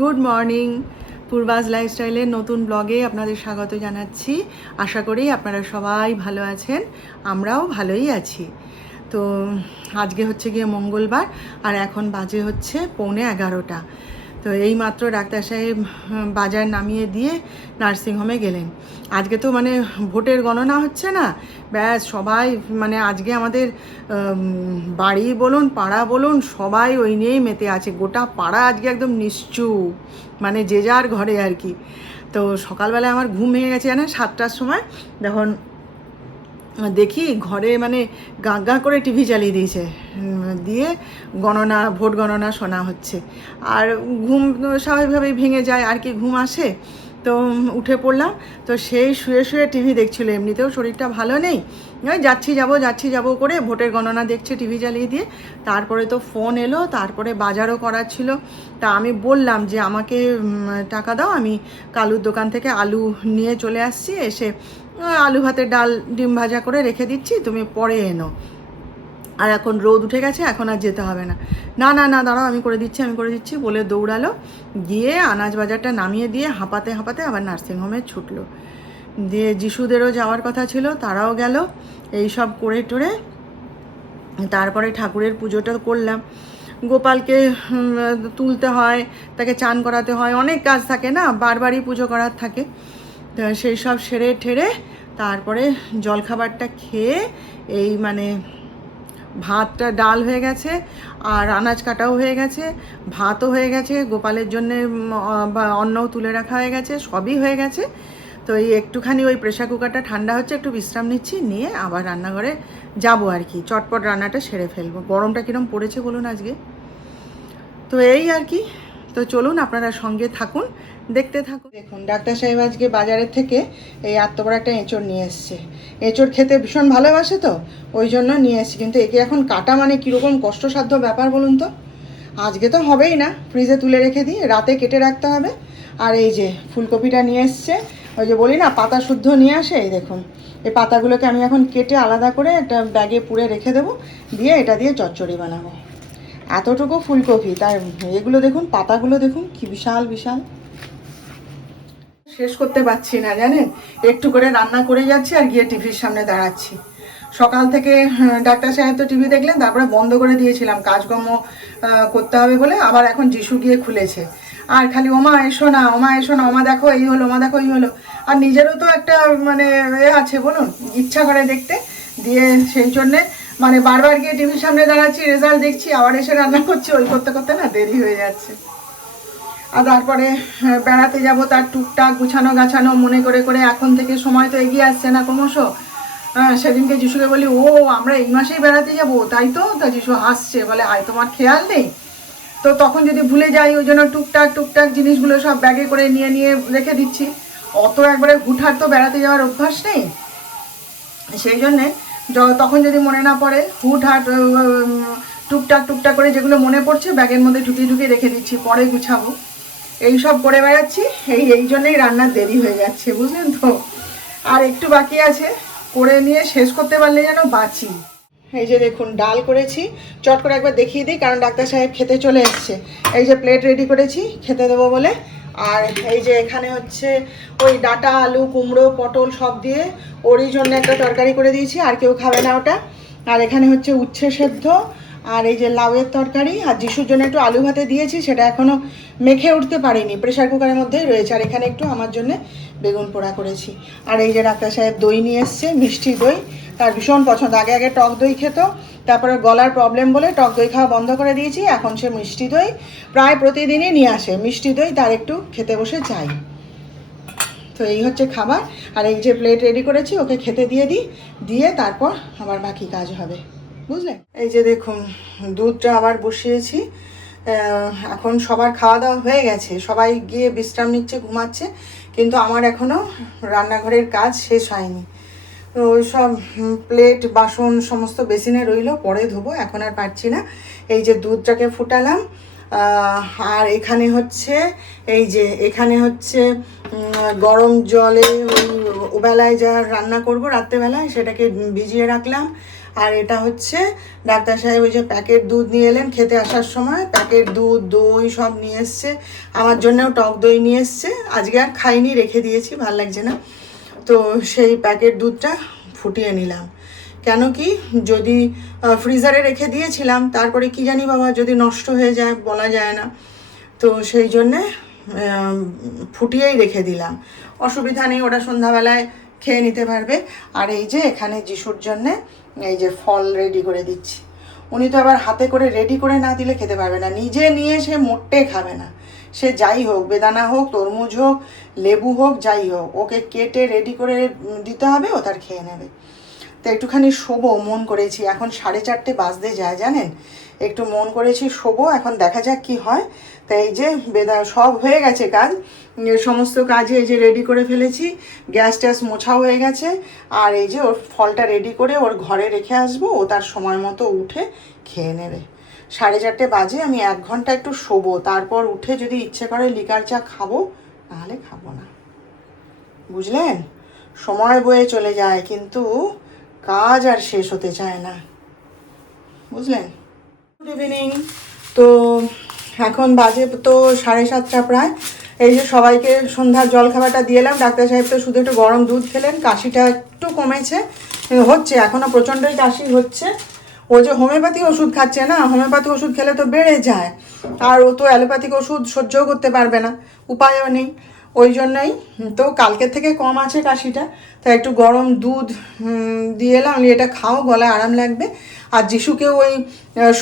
Good morning. পূর্বাজ লাইফস্টাইলের নতুন ব্লগে আপনাদের স্বাগত জানাচ্ছি। আশা করি আপনারা সবাই ভালো আছেন, আমরাও ভালোই আছি। তো আজকে হচ্ছে গিয়ে মঙ্গলবার, আর এখন বাজে হচ্ছে 11:15। তো এই মাত্র ডাক্তার সাহেব বাজার নামিয়ে দিয়ে নার্সিংহোমে গেলেন। আজকে তো মানে ভোটের গণনা হচ্ছে না, ব্যাস সবাই মানে আজকে আমাদের বাড়ি বলুন পাড়া বলুন সবাই ওই নিয়েই মেতে আছে। গোটা পাড়া আজকে একদম নিশ্চুপ, মানে যে যার ঘরে আর কি। তো সকালবেলায় আমার ঘুম ভেঙে গেছে জানেন 7টার সময়, যখন দেখি ঘরে মানে গাঁ গাঁ করে টিভি চালিয়ে দিয়েছে, দিয়ে গণনা ভোট গণনা শোনা হচ্ছে। আর ঘুম স্বাভাবিকভাবেই ভেঙে যায়, আর কি ঘুম আসে। তো উঠে পড়লাম, তো সেই শুয়ে শুয়ে টিভি দেখছিল। এমনিতেও শরীরটা ভালো নেই, ওই যাচ্ছি যাবো করে ভোটের গণনা দেখছে টিভি চালিয়ে দিয়ে। তারপরে তো ফোন এলো, তারপরে বাজারও করার ছিল। তা আমি বললাম যে আমাকে টাকা দাও, আমি কালুর দোকান থেকে আলু নিয়ে চলে আসছি, এসে আলু ভাতের ডাল ডিম ভাজা করে রেখে দিচ্ছি, তুমি পরে এনো। আর এখন রোদ উঠে গেছে, এখন আর যেতে হবে না। না না না দাঁড়াও, আমি করে দিচ্ছি বলে দৌড়ালো, গিয়ে আনাজ বাজারটা নামিয়ে দিয়ে হাঁপাতে হাঁপাতে আবার নার্সিংহোমে ছুটলো। দিয়ে যিশুদেরও যাওয়ার কথা ছিল, তারাও গেল। এই সব করে টোরে তারপরে ঠাকুরের পুজোটা করলাম। গোপালকে তুলতে হয়, তাকে চান করাতে হয়, অনেক কাজ থাকে না, বারবারই পুজো করার থাকে। তো সেই সব সেরে ঠেরে তারপরে জলখাবারটা খেয়ে এই মানে ভাতটা ডাল হয়ে গেছে, আর আনাজ কাটাও হয়ে গেছে, ভাতও হয়ে গেছে, গোপালের জন্যে অন্নও তুলে রাখা হয়ে গেছে, সবই হয়ে গেছে। তো এই একটুখানি ওই প্রেশার কুকারটা ঠান্ডা হচ্ছে, একটু বিশ্রাম নিচ্ছি, নিয়ে আবার রান্নাঘরে যাব আর কি, চটপট রান্নাটা সেরে ফেলবো। গরমটা কীরকম পড়েছে বলুন আজকে। তো এই আর কি। তো চলুন আপনারা সঙ্গে থাকুন, দেখতে থাকুন। দেখুন ডাক্তার সাহেব আজকে বাজারের থেকে এই আত্মবড় একটা এঁচড় নিয়ে এসছে। এঁচড় খেতে ভীষণ ভালোবাসে, তো ওই জন্য নিয়ে এসছি। কিন্তু একে এখন কাটা মানে কীরকম কষ্টসাধ্য ব্যাপার বলুন তো। আজকে তো হবেই না, ফ্রিজে তুলে রেখে দিই, রাতে কেটে রাখতে হবে। আর এই যে ফুলকপিটা নিয়ে এসছে, ওই যে বলি না পাতা শুদ্ধ নিয়ে আসে, এই দেখুন এই পাতাগুলোকে আমি এখন কেটে আলাদা করে একটা ব্যাগে পুরে রেখে দেবো, দিয়ে এটা দিয়ে চচ্চড়ি বানাবো। এতটুকু ফুলকপি, তার এগুলো দেখুন, পাতাগুলো দেখুন কি বিশাল বিশাল। শেষ করতে পারছি না জানেন, একটু করে রান্না করে যাচ্ছি আর গিয়ে টিভির সামনে দাঁড়াচ্ছি। সকাল থেকে ডাক্তার সাহেব তো টিভি দেখলেন, তারপরে বন্ধ করে দিয়েছিলাম কাজকর্ম করতে হবে বলে। আবার এখন যিশু গিয়ে খুলেছে, আর খালি ওমা এসো না, ওমা এসো না, ওমা দেখো এই হলো, ওমা দেখো এই হলো। আর নিজেরও তো একটা মানে আছে বলুন, ইচ্ছা করে দেখতে। দিয়ে সেই জন্যে মানে বারবার গিয়ে টিভির সামনে দাঁড়াচ্ছি, রেজাল্ট দেখছি, আবার এসে রান্না করছি, ওই করতে করতে না দেরি হয়ে যাচ্ছে। আর তারপরে বেড়াতে যাব, তার টুকটাক গুছানো গাছানো মনে করে করে এখন থেকে সময় তো এগিয়ে আসছে না ক্রমশ। সেদিনকে যিশুকে বলি, ও আমরা এই মাসেই বেড়াতে যাব, তাই তো? তা যিশু হাসছে, বলে আয় তোমার খেয়াল নেই। তো তখন যদি ভুলে যাই, ওই জন্য টুকটাক টুকটাক জিনিসগুলো সব ব্যাগে করে নিয়ে নিয়ে রেখে দিচ্ছি। অত একবারে হুটহাট তো বেড়াতে যাওয়ার অভ্যাস নেই, সেই জন্যে তখন যদি মনে না পড়ে হুটহাট টুকটাক টুকটাক করে যেগুলো মনে পড়ছে ব্যাগের মধ্যে ঢুকিয়ে ঢুকিয়ে রেখে দিচ্ছি, পরে গুছাবো। এই সব করে বেড়াচ্ছি, এই জন্যই রান্নার দেরি হয়ে যাচ্ছে বুঝলেন তো। আর একটু বাকি আছে, করে নিয়ে শেষ করতে পারলে যেন বাঁচি। এই যে দেখুন ডাল করেছি, চট করে একবার দেখিয়ে দিই, কারণ ডাক্তার সাহেব খেতে চলে এসছে। এই যে প্লেট রেডি করেছি খেতে দেবো বলে। আর এই যে এখানে হচ্ছে ওই ডাঁটা আলু কুমড়ো পটল সব দিয়ে ওরই জন্য একটা তরকারি করে দিয়েছি, আর কেউ খাবে না ওটা। আর এখানে হচ্ছে উচ্ছে সেদ্ধ, আর এই যে লাউয়ের তরকারি। আর যিশুর জন্য একটু আলু ভাতে দিয়েছি, সেটা এখনও মেখে উঠতে পারিনি, প্রেশার কুকারের মধ্যেই রয়েছে। আর এখানে একটু আমার জন্য বেগুন পোড়া করেছি। আর এই যে ডাক্তার সাহেব দই নিয়ে এসছে, মিষ্টি দই, তার ভীষণ পছন্দ। আগে আগে টক দই খেত, তারপরে গলার প্রবলেম বলে টক দই খাওয়া বন্ধ করে দিয়েছি, এখন সে মিষ্টি দই প্রায় প্রতিদিনই নিয়ে আসে। মিষ্টি দই তার একটু খেতে বসে চাই। তো এই হচ্ছে খাবার। আর এই যে প্লেট রেডি করেছি, ওকে খেতে দিয়ে দিই, দিয়ে তারপর আবার বাকি কাজ হবে বুঝলেন। এই যে দেখুন দুধটা আবার বসিয়েছি। এখন সবার খাওয়া দাওয়া হয়ে গেছে, সবাই গিয়ে বিশ্রাম নিচ্ছে, ঘুমাচ্ছে, কিন্তু আমার এখনও রান্নাঘরের কাজ শেষ হয়নি। তো ওই সব প্লেট বাসন সমস্ত বেসিনে রইলো, পরে ধোবো, এখন আর পারছি না। এই যে দুধটাকে ফুটালাম, আর এখানে হচ্ছে এই যে এখানে হচ্ছে গরম জলে ওই ওবেলায় যা রান্না করব রাত্রেবেলায় সেটাকে ভিজিয়ে রাখলাম। আর এটা হচ্ছে ডাক্তার সাহেব ওই যে প্যাকেট দুধ নিয়ে এলেন খেতে আসার সময়, প্যাকেট দুধ দই সব নিয়ে এসছে, আমার জন্যও টক দই নিয়ে এসছে। আজকে আর খাইনি, রেখে দিয়েছি, ভাল লাগছে না। তো সেই প্যাকেট দুধটা ফুটিয়ে নিলাম। কেন কি, যদি ফ্রিজারে রেখে দিয়েছিলাম তারপরে কি জানি বাবা যদি নষ্ট হয়ে যায়, বলা যায় না। তো সেই জন্যে ফুটিয়েই রেখে দিলাম, অসুবিধা নেই, ওটা সন্ধ্যাবেলায় খেয়ে নিতে পারবে। আর এই যে এখানে যিশুর জন্যে এই যে ফল রেডি করে দিচ্ছি। উনি তো আবার হাতে করে রেডি করে না দিলে খেতে পারবে না, নিজে নিয়ে সে মোটে খাবে না। সে যাই হোক, বেদানা হোক, তরমুজ হোক, লেবু হোক, যাই হোক, ওকে কেটে রেডি করে দিতে হবে, ও তার খেয়ে নেবে। তো একটুখানি শোবো মন করেছি, এখন 4:30 বাজতে যায় জানেন। একটু মন করেছি শোবো, এখন দেখা যাক কি হয়। তো এই যে সব হয়ে গেছে কাজ, সমস্ত কাজে এই যে রেডি করে ফেলেছি, গ্যাস ট্যাস মোছা হয়ে গেছে। আর এই যে ওর ফলটা রেডি করে ওর ঘরে রেখে আসবো, ও তার সময় মতো উঠে খেয়ে নেবে। 4:30 বাজে, আমি 1 ঘন্টা একটু শোবো, তারপর উঠে যদি ইচ্ছে করে লিকার চা খাবো, নাহলে খাবো না। বুঝলেন, সময় বয়ে চলে যায় কিন্তু কাজ আর শেষ হতে চায় না, বুঝলেন। Good evening. তো এখন বাজে তো 7:30 প্রায়। এই যে সবাইকে সন্ধ্যার জলখাবারটা দিয়ে এলাম। ডাক্তার সাহেব তো শুধু একটু গরম দুধ খেলেন, কাশিটা একটু কমেছে, হচ্ছে এখনও প্রচণ্ডই কাশি হচ্ছে। ও যে হোমিওপ্যাথি ওষুধ খাচ্ছে না, হোমিওপ্যাথি ওষুধ খেলে তো বেড়ে যায়, আর ও তো অ্যালোপ্যাথিক ওষুধ সহ্যও করতে পারবে না, উপায়ও নেই। ওই জন্যই তো কালকের থেকে কম আছে কাশিটা, তাই একটু গরম দুধ দিয়ে এলাম, এটা খাও, গলায় আরাম লাগবে। আর যিশুকেও ওই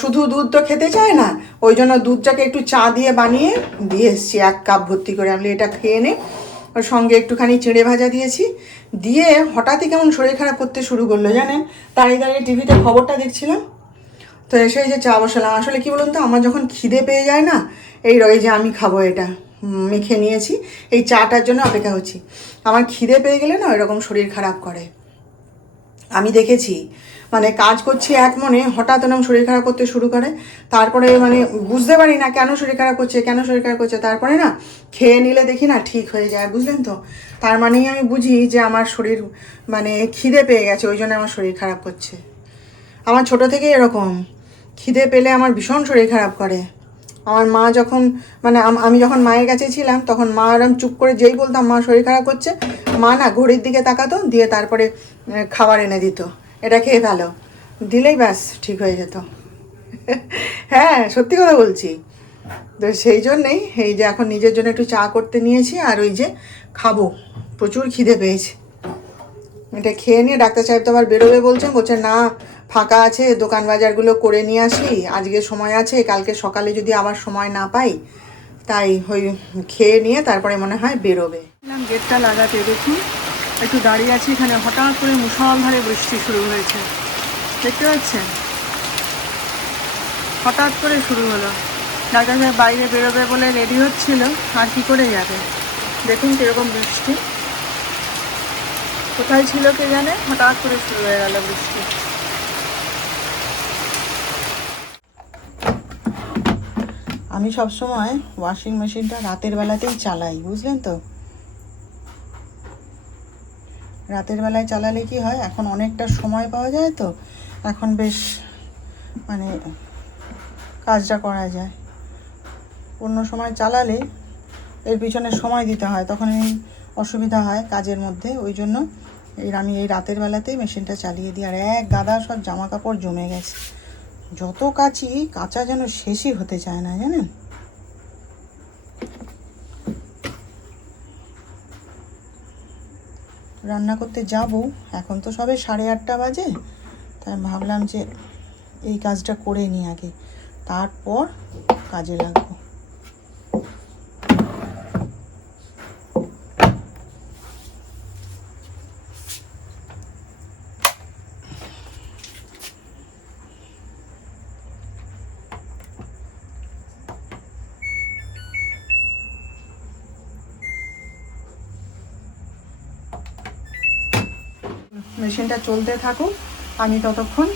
শুধু দুধ তো খেতে চায় না, ওই জন্য দুধটাকে একটু চা দিয়ে বানিয়ে দিয়ে এসছি 1 কাপ ভর্তি করে। আমি এটা খেয়ে নে, ওর সঙ্গে একটুখানি চিঁড়ে ভাজা দিয়েছি, দিয়ে হঠাৎই কেমন শরীর খারাপ করতে শুরু করলো জানেন। দাঁড়িয়ে দাঁড়িয়ে টিভিতে খবরটা দেখছিলাম, তো এসে যে চা বসালাম। আসলে কি বলুন তো, আমার যখন খিদে পেয়ে যায় না, এই যে আমি খাবো, এটা মেখে নিয়েছি, এই চাটার জন্য অপেক্ষা করছি। আমার খিদে পেয়ে গেলে না ওইরকম শরীর খারাপ করে, আমি দেখেছি। মানে কাজ করছি এক মনে, হঠাৎ এরকম শরীর খারাপ করতে শুরু করে, তারপরে মানে বুঝতে পারি না কেন শরীর খারাপ করছে, কেন শরীর খারাপ করছে, তারপরে না খেয়ে নিলে দেখি না ঠিক হয়ে যায়, বুঝলেন তো। তার মানেই আমি বুঝি যে আমার শরীর মানে খিদে পেয়ে গেছে, ওই জন্য আমার শরীর খারাপ করছে। আমার ছোট থেকে এরকম, খিদে পেলে আমার ভীষণ শরীর খারাপ করে। আমার মা যখন মানে আমি যখন মায়ের কাছে ছিলাম, তখন মা এরম চুপ করে যেই বলতাম মা শরীর খারাপ করছে, মা না ঘড়ির দিকে তাকাতো, দিয়ে তারপরে খাবার এনে দিত, এটা খেয়ে ভালো, দিলেই ব্যাস ঠিক হয়ে যেত। হ্যাঁ, সত্যি কথা বলছি। তো সেই জন্যেই এই যে এখন নিজের জন্য একটু চা করতে নিয়েছি, আর ওই যে খাবো, প্রচুর খিদে পেয়েছে। এটা খেয়ে নিয়ে ডাক্তার সাহেব তো আবার বেরোবে বলছে না ফাঁকা আছে, দোকান বাজারগুলো করে নিয়ে আসি, আজকে সময় আছে, কালকে সকালে যদি আবার সময় না পাই, তাই ওই খেয়ে নিয়ে তারপরে মনে হয় বেরোবে। গেটটা লাগাতে দেখুন, একটু দাঁড়িয়ে আছি এখানে, হঠাৎ করে মুষলধারে বৃষ্টি শুরু হয়েছে, দেখতে পাচ্ছেন, হঠাৎ করে শুরু হলো। ডাক্তার সাহেব বাইরে বেরোবে বলে রেডি হচ্ছিল, আর কি করে যাবে, দেখুন কীরকম বৃষ্টি, কোথায় ছিল কে জানে, হঠাৎ করে শুরু হয়ে গেল বৃষ্টি। আমি সবসময় ওয়াশিং মেশিনটা রাতের বেলাতেই চালাই, বুঝলেন তো। রাতের বেলায় চালালে কি হয়, এখন অনেকটা সময় পাওয়া যায়, তো এখন বেশ মানে কাজটা করা যায়। অন্য সময় চালালে এর পিছনে সময় দিতে হয়, তখন এই অসুবিধা হয় কাজের মধ্যে, ওই জন্য আমি এই রাতের বেলাতেই মেশিনটা চালিয়ে দিই। আর এক গাদা সব জামা কাপড় জমে গেছে, যত কাঁচা যেন শেষই হতে চায় না জানেন। রান্না করতে যাব, এখন তো সবে 8:30 বাজে, তাই ভাবলাম যে এই কাজটা করে নিই আগে, তারপর কাজে লাগবো। মেশিনটা চলতে থাকুক, আমি ততক্ষণ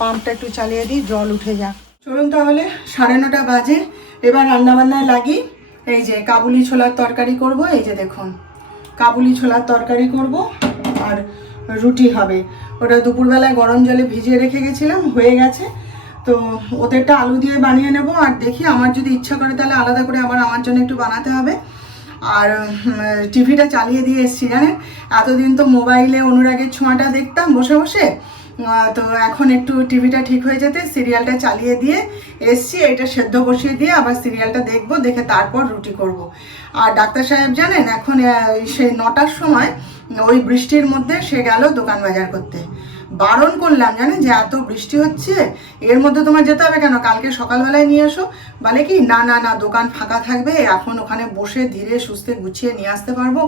পাম্পটা একটু চালিয়ে দিই, জল উঠে যাক। চলুন তাহলে, 9:30 বাজে, এবার রান্নাবান্নায় লাগি। এই যে কাবুলি ছোলার তরকারি করব, এই যে দেখুন কাবুলি ছোলার তরকারি করব, আর রুটি হবে। ওটা দুপুরবেলায় গরম জলে ভিজিয়ে রেখে গেছিলাম, হয়ে গেছে। তো ওদেরটা আলু দিয়ে বানিয়ে নেব। আর দেখি আমার যদি ইচ্ছা করে তাহলে আলাদা করে আবার আমার জন্য একটু বানাতে হবে। আর টিভিটা চালিয়ে দিয়ে এসছি জানেন, এতদিন তো মোবাইলে অনুরাগের ছোঁয়াটা দেখতাম বসে বসে। তো এখন একটু টিভিটা ঠিক হয়ে যেতে সিরিয়ালটা চালিয়ে দিয়ে এসছি, এটা সেদ্ধ বসিয়ে দিয়ে আবার সিরিয়ালটা দেখবো, দেখে তারপর রুটি করব। আর ডাক্তার সাহেব জানেন এখন সেই 9টার সময় ওই বৃষ্টির মধ্যে সে গেল দোকান বাজার করতে। বারণ করলাম জানেন যে এত বৃষ্টি হচ্ছে, এর মধ্যে তোমার যেতে হবে কেন, কালকে সকালবেলায় নিয়ে এসো। বলে কি না না না, দোকান ফাঁকা থাকবে, এখন ওখানে বসে ধীরে সুস্থে গুছিয়ে নিয়ে আসতে পারবো,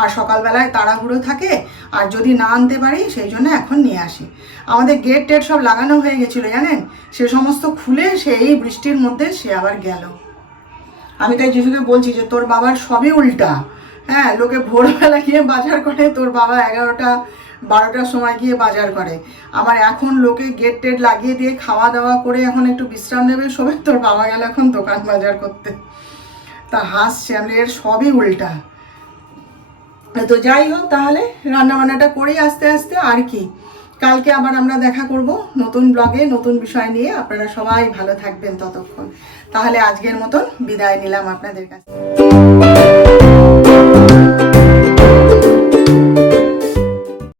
আর সকালবেলায় তাড়াহুড়ো থাকে, আর যদি না আনতে পারি সেই জন্য এখন নিয়ে আসি। আমাদের গেট টেট সব লাগানো হয়ে গেছিলো জানেন, সে সমস্ত খুলে সেই বৃষ্টির মধ্যে সে আবার গেল। আমি তাই যিশুকে বলছি যে তোর বাবার সবই উল্টা। হ্যাঁ, লোকে ভোরবেলা গিয়ে বাজার করে, তোর বাবা 11টা 12টার সময় গিয়ে বাজার করে। আমার এখন লোকে গেট টেট লাগিয়ে দিয়ে খাওয়া দাওয়া করে এখন একটু বিশ্রাম নেবে সবে, তোর বাবা গেল এখন দোকান বাজার করতে। তা হাসছে, আমি এর সবই উল্টা। তো যাই হোক, তাহলে রান্নাবান্নাটা করি আস্তে আস্তে। আর কি, কালকে আবার আমরা দেখা করব নতুন ব্লগে নতুন বিষয় নিয়ে। আপনারা সবাই ভালো থাকবেন ততক্ষণ। তাহলে আজকের মতন বিদায় নিলাম আপনাদের কাছে।